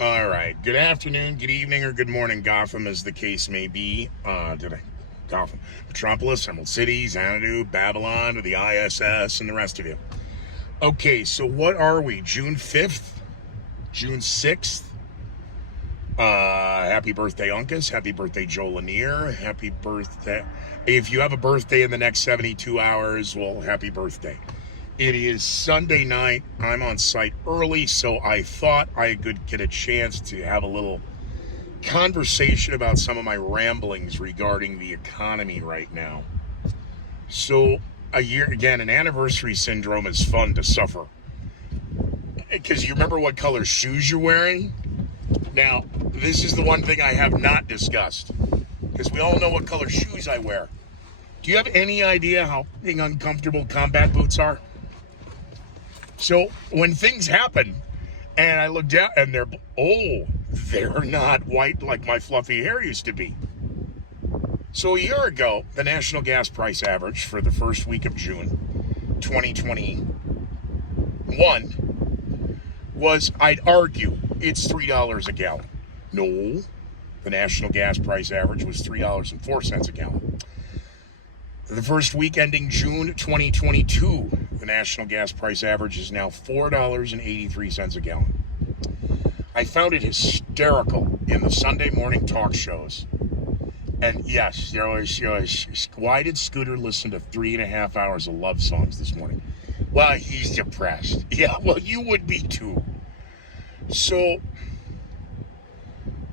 All right. Good afternoon, good evening, or good morning, Gotham, as the case may be. Gotham, Metropolis, Emerald City, Xanadu, Babylon, to the ISS, and the rest of you. Okay, so what are we? June 5th? June 6th? Happy birthday, Uncas. Happy birthday, Joe Lanier. Happy birthday. If you have a birthday in the next 72 hours, well, happy birthday. It is Sunday night. I'm on site early, so I thought I could get a chance to have a little conversation about some of my ramblings regarding the economy right now. So, an anniversary syndrome is fun to suffer. Because you remember what color shoes you're wearing? Now, this is the one thing I have not discussed. Because we all know what color shoes I wear. Do you have any idea how uncomfortable combat boots are? So when things happen, and I look down, and they're not white like my fluffy hair used to be. So a year ago, the national gas price average for the first week of June 2021 was, I'd argue, it's $3 a gallon. No, the national gas price average was $3.04 a gallon. The first week ending June 2022, the national gas price average is now $4.83 a gallon. I found it hysterical in the Sunday morning talk shows. And yes, there was, why did Scooter listen to 3.5 hours of love songs this morning? Well, he's depressed. Yeah, well, you would be too. So,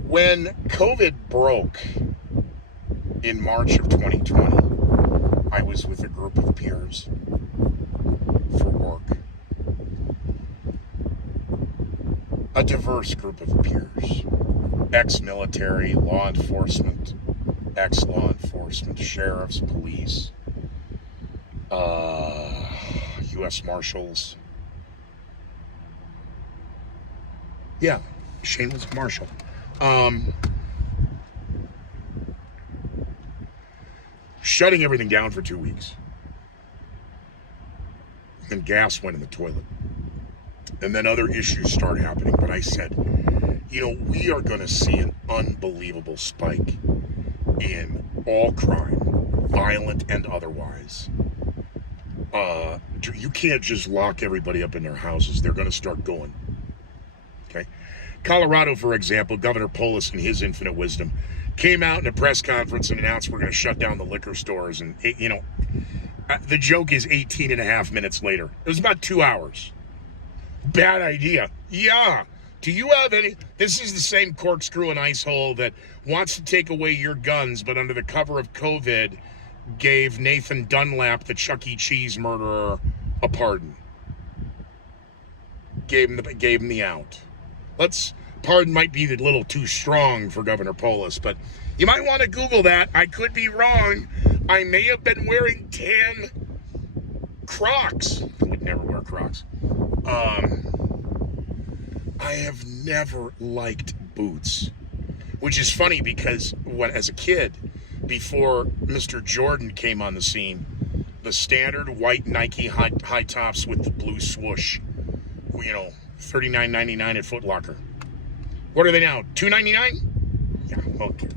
when COVID broke in March of 2020, I was with a group of peers for work. A diverse group of peers. Ex-military, law enforcement, ex-law enforcement, sheriffs, police, U.S. Marshals. Yeah, shameless Marshal. Shutting everything down for 2 weeks. Then gas went in the toilet. And then other issues start happening. But I said, we are going to see an unbelievable spike in all crime, violent and otherwise. You can't just lock everybody up in their houses. They're going to start going. Okay? Colorado, for example, Governor Polis, in his infinite wisdom, came out in a press conference and announced we're going to shut down the liquor stores. And, the joke is 18 and a half minutes later. It was about 2 hours. Bad idea. Yeah. Do you have any? This is the same corkscrew and ice hole that wants to take away your guns, but under the cover of COVID, gave Nathan Dunlap, the Chuck E. Cheese murderer, a pardon. Gave him the out. Pardon might be a little too strong for Governor Polis, but you might want to Google that. I could be wrong. I may have been wearing tan Crocs. I would never wear Crocs. I have never liked boots, which is funny because as a kid, before Mr. Jordan came on the scene, the standard white Nike high tops with the blue swoosh, $39.99 at Foot Locker. What are they now? $2.99? Yeah, okay.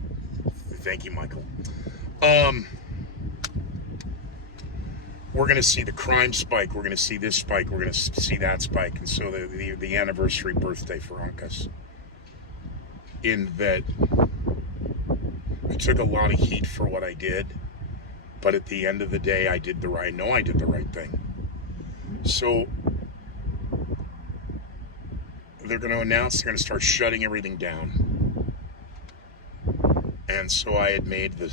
Thank you, Michael. We're going to see the crime spike. We're going to see this spike. We're going to see that spike. And so the anniversary birthday for Uncas, in that I took a lot of heat for what I did, but at the end of the day, I did the right thing. So they're going to announce they're going to start shutting everything down. And so I had made the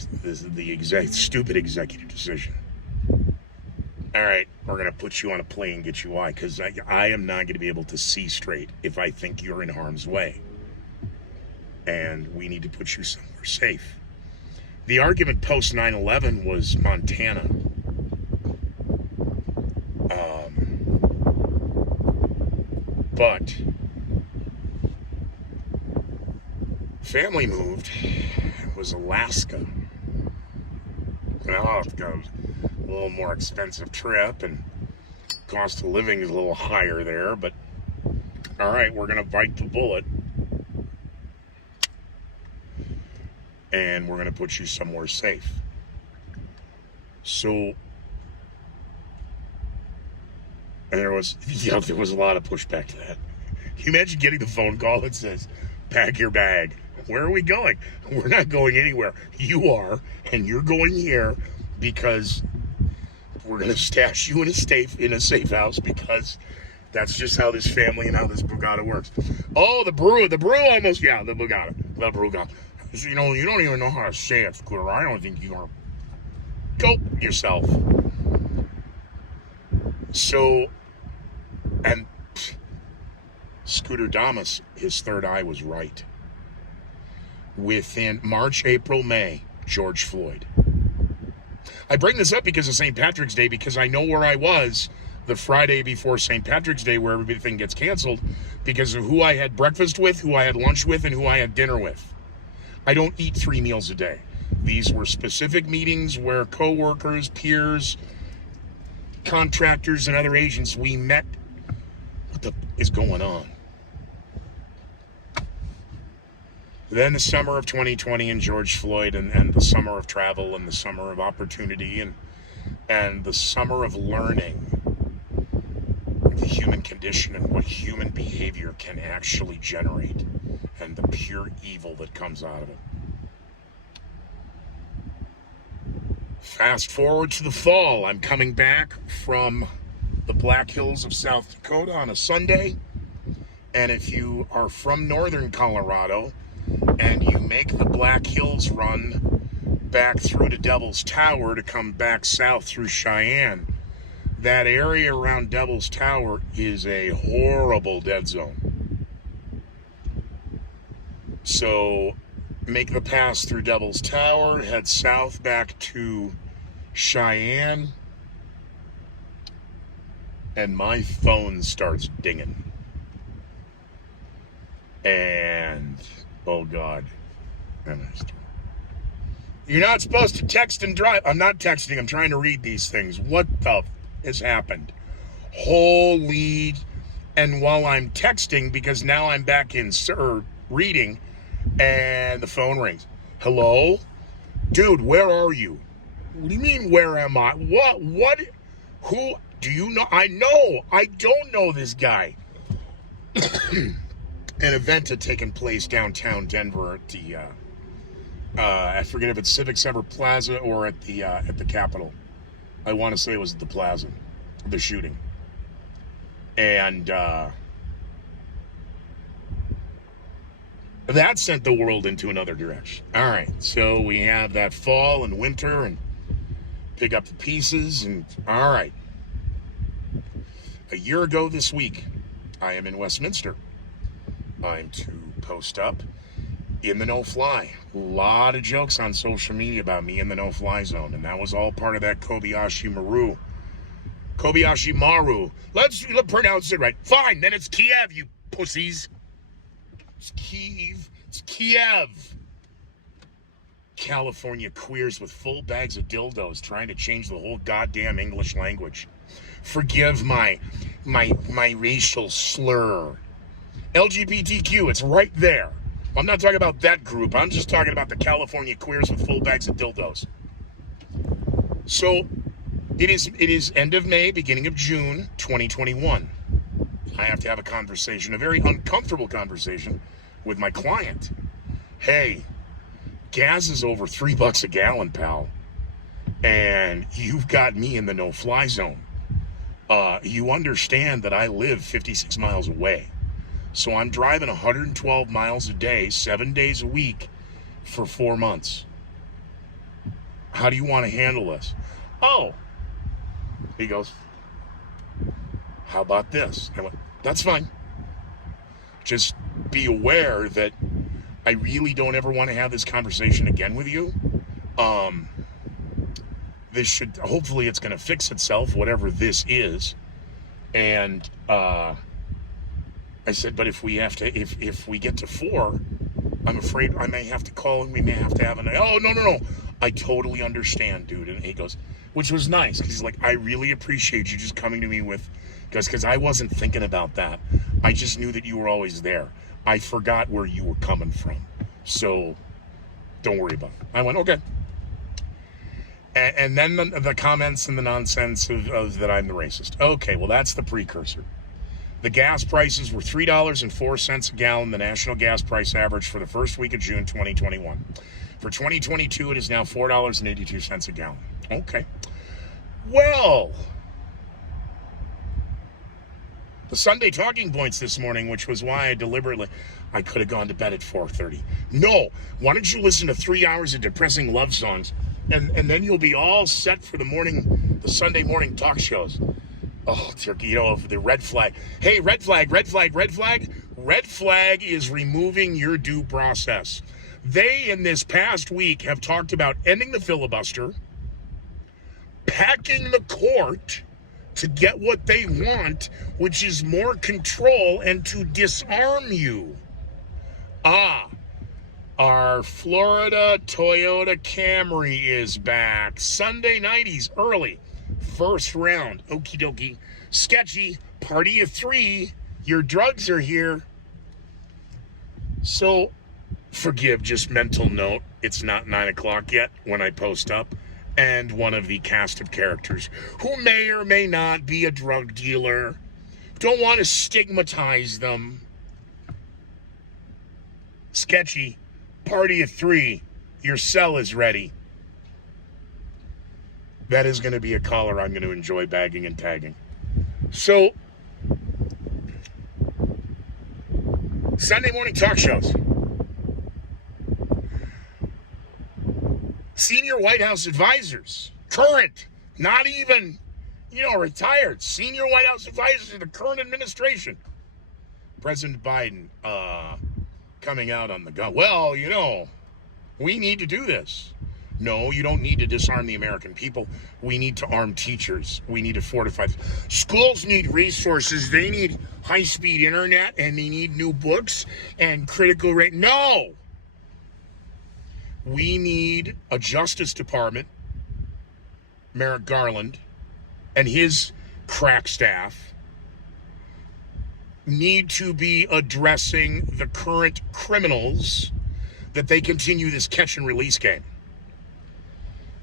stupid executive decision. All right, we're going to put you on a plane and get you why, because I am not going to be able to see straight if I think you're in harm's way. And we need to put you somewhere safe. The argument post 9/11 was Montana. But family moved. It was Alaska. Well, it goes a little more expensive trip, and cost of living is a little higher there, but all right, we're going to bite the bullet. and we're going to put you somewhere safe. So there was a lot of pushback to that. Can you imagine getting the phone call that says, pack your bag? Where are we going? We're not going anywhere. You are, and you're going here because we're going to stash you in a safe house, because that's just how this family and how this Brugada works. Oh, the brew almost, the Brugada. You know, you don't even know how to say it, Scooter. I don't think you're go yourself. So, and Scooter Damas, his third eye was right. Within March, April, May, George Floyd. I bring this up because of St. Patrick's Day, because I know where I was the Friday before St. Patrick's Day, where everything gets canceled, because of who I had breakfast with, who I had lunch with, and who I had dinner with. I don't eat 3 meals a day. These were specific meetings where co-workers, peers, contractors, and other agents, we met. What the is going on? Then the summer of 2020 and George Floyd, and the summer of travel, and the summer of opportunity, and the summer of learning the human condition and what human behavior can actually generate, and the pure evil that comes out of it. Fast forward to the fall. I'm coming back from the Black Hills of South Dakota on a Sunday, and if you are from northern Colorado and you make the Black Hills run back through to Devil's Tower to come back south through Cheyenne, that area around Devil's Tower is a horrible dead zone. So make the pass through Devil's Tower, head south back to Cheyenne, and my phone starts dinging. And, oh God. You're not supposed to text and drive. I'm not texting. I'm trying to read these things. What the has happened? Holy. And while I'm texting, because now I'm back in reading, and the phone rings. Hello? Dude, where are you? What do you mean, where am I? What? Who? Do you know? I don't know this guy. An event had taken place downtown Denver at the, I forget if it's Civic Center Plaza or at the Capitol. I want to say it was at the Plaza, the shooting. And that sent the world into another direction. All right, so we have that fall and winter and pick up the pieces, and all right. A year ago this week, I am in Westminster. I'm to post up in the no-fly. A lot of jokes on social media about me in the no-fly zone, and that was all part of that Kobayashi Maru. Kobayashi Maru. Let's pronounce it right. Fine, then it's Kiev, you pussies. It's Kiev. It's Kiev. California queers with full bags of dildos trying to change the whole goddamn English language. Forgive my racial slur. LGBTQ, it's right there. I'm not talking about that group. I'm just talking about the California queers with full bags of dildos. So it is end of May, beginning of June, 2021. I have to have a conversation, a very uncomfortable conversation with my client. Hey, gas is over $3 a gallon, pal. And you've got me in the no-fly zone. You understand that I live 56 miles away. So I'm driving 112 miles a day, 7 days a week for 4 months. How do you want to handle this? Oh, he goes, how about this? I went, that's fine. Just be aware that I really don't ever want to have this conversation again with you. This should, hopefully it's going to fix itself, whatever this is. And, I said, but if we have to, if we get to 4, I'm afraid I may have to call and we may have to have oh, no. I totally understand, dude. And he goes, which was nice. Cause he's like, I really appreciate you just coming to me with, cause I wasn't thinking about that. I just knew that you were always there. I forgot where you were coming from. So Don't worry about it. I went, okay. And then the comments and the nonsense of that I'm the racist. Okay, well, that's the precursor. The gas prices were $3.04 a gallon, the national gas price average for the first week of June 2021. For 2022, it is now $4.82 a gallon. Okay. Well, the Sunday talking points this morning, which was why I could have gone to bed at 4:30. No, why don't you listen to 3 hours of depressing love songs, and then you'll be all set for the Sunday morning talk shows. Oh, turkey, the red flag. Hey, red flag, red flag, red flag. Red flag is removing your due process. They, in this past week, have talked about ending the filibuster, packing the court to get what they want, which is more control and to disarm you. Our Florida Toyota Camry is back. Sunday nighties early. First round. Okie dokie. Sketchy. Party of 3. Your drugs are here. So, forgive, just mental note. It's not 9 o'clock yet when I post up. And one of the cast of characters who may or may not be a drug dealer. Don't want to stigmatize them. Sketchy. Party of 3. Your cell is ready. That is going to be a caller I'm going to enjoy bagging and tagging. So, Sunday morning talk shows. Senior White House advisors, current, not even, retired, senior White House advisors of the current administration. President Biden coming out on the gun. Well, we need to do this. No, you don't need to disarm the American people. We need to arm teachers. We need to fortify. Schools need resources. They need high-speed internet, and they need new books and critical rate. No! We need a Justice Department, Merrick Garland, and his crack staff need to be addressing the current criminals that they continue this catch and release game.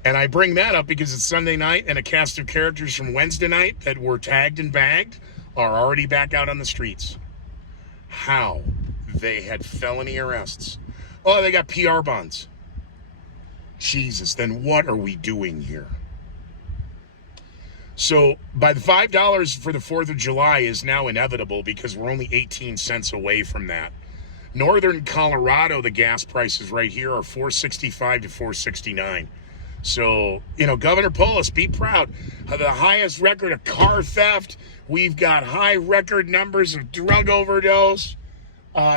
And I bring that up because it's Sunday night and a cast of characters from Wednesday night that were tagged and bagged are already back out on the streets. How? They had felony arrests. Oh, they got PR bonds. Jesus, then what are we doing here? So by the $5 for the 4th of July is now inevitable because we're only 18 cents away from that. Northern Colorado, the gas prices right here are $4.65 to $4.69. So, Governor Polis, be proud. The highest record of car theft. We've got high record numbers of drug overdose.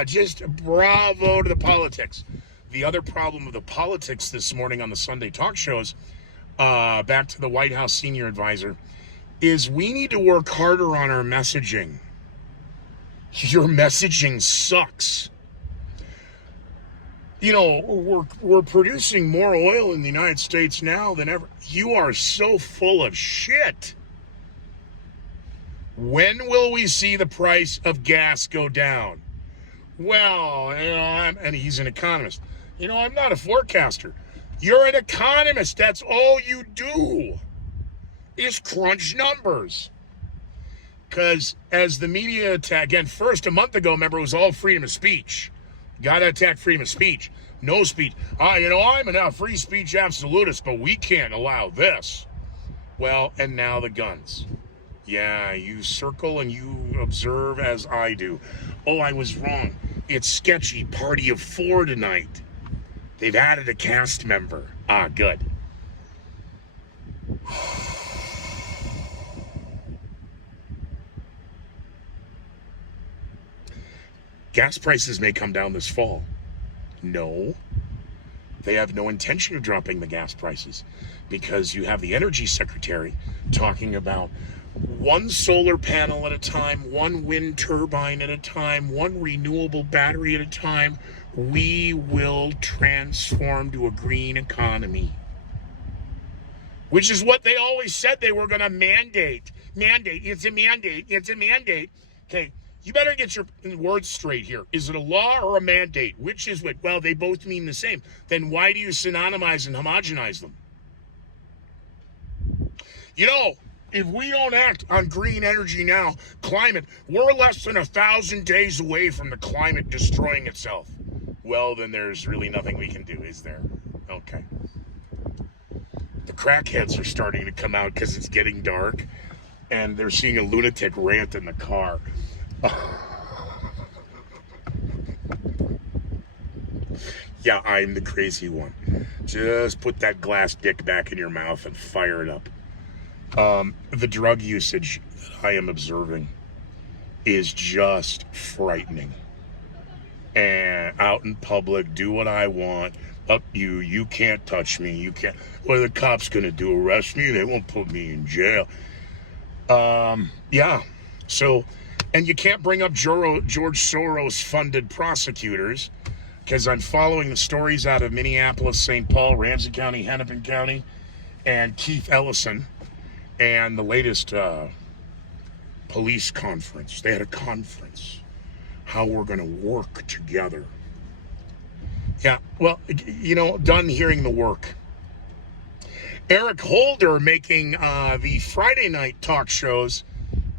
Just bravo to the politics. The other problem of the politics this morning on the Sunday talk shows, back to the White House senior advisor, is we need to work harder on our messaging. Your messaging sucks. We're producing more oil in the United States now than ever. You are so full of shit. When will we see the price of gas go down? Well, and he's an economist. I'm not a forecaster. You're an economist. That's all you do is crunch numbers. Because as the media attack, again, first a month ago, remember, it was all freedom of speech. Got to attack freedom of speech. No speech. I'm a free speech absolutist, but we can't allow this. Well, and now the guns. Yeah, you circle and you observe as I do. Oh, I was wrong. It's sketchy. Party of 4 tonight. They've added a cast member. Good. Gas prices may come down this fall. No. They have no intention of dropping the gas prices because you have the energy secretary talking about one solar panel at a time, one wind turbine at a time, one renewable battery at a time. We will transform to a green economy, which is what they always said they were going to mandate. It's a mandate. Okay, You better get your words straight here. Is it a law or a mandate? Which is what? Well, they both mean the same. Then why do you synonymize and homogenize them? You know, if we don't act on green energy now, climate, we're less than 1,000 days away from the climate destroying itself. Well, then there's really nothing we can do, is there? Okay. The crackheads are starting to come out because it's getting dark, and they're seeing a lunatic rant in the car. Yeah, I'm the crazy one. Just put that glass dick back in your mouth and fire it up. The drug usage that I am observing is just frightening. And out in public, do what I want. Up you can't touch me. You can't. What are the cops gonna do? Arrest me? They won't put me in jail. Yeah. So, and you can't bring up George Soros funded prosecutors, because I'm following the stories out of Minneapolis, St. Paul, Ramsey County, Hennepin County, and Keith Ellison, and the latest police conference. They had a conference, how we're going to work together. Yeah, well, you know, done hearing the work. Eric Holder making the Friday night talk shows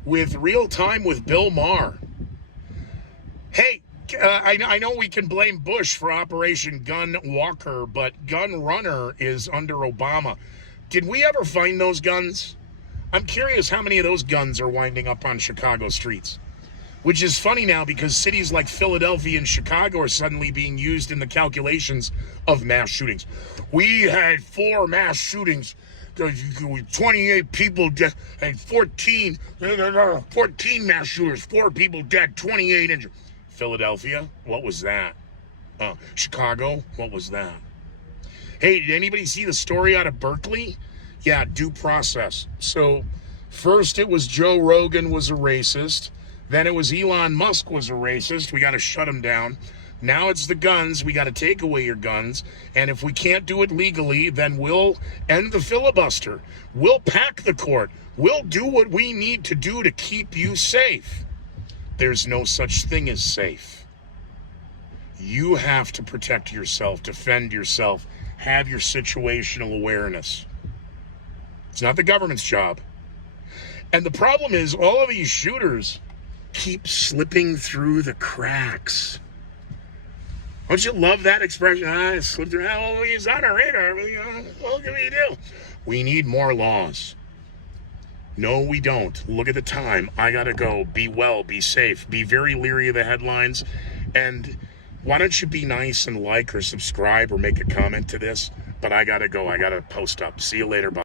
with Real Time with Bill Maher. Hey, I know we can blame Bush for Operation Gun Walker, but Gun Runner is under Obama. Did we ever find those guns? I'm curious how many of those guns are winding up on Chicago streets. Which is funny now because cities like Philadelphia and Chicago are suddenly being used in the calculations of mass shootings. We had 4 mass shootings, 28 people dead, and 14 mass shooters, 4 people dead, 28 injured. Philadelphia, what was that? Chicago, what was that? Hey, did anybody see the story out of Berkeley? Yeah, due process. So first it was Joe Rogan was a racist. Then it was Elon Musk was a racist. We got to shut him down. Now it's the guns. We got to take away your guns. And if we can't do it legally, then we'll end the filibuster. We'll pack the court. We'll do what we need to do to keep you safe. There's no such thing as safe. You have to protect yourself, defend yourself, have your situational awareness. It's not the government's job. And the problem is all of these shooters keep slipping through the cracks. Don't you love that expression? Slipped through. Oh, he's on a radar. What can we do? We need more laws. No, we don't. Look at the time. I gotta go. Be well. Be safe. Be very leery of the headlines. And why don't you be nice and like or subscribe or make a comment to this? But I gotta go. I gotta post up. See you later. Bye.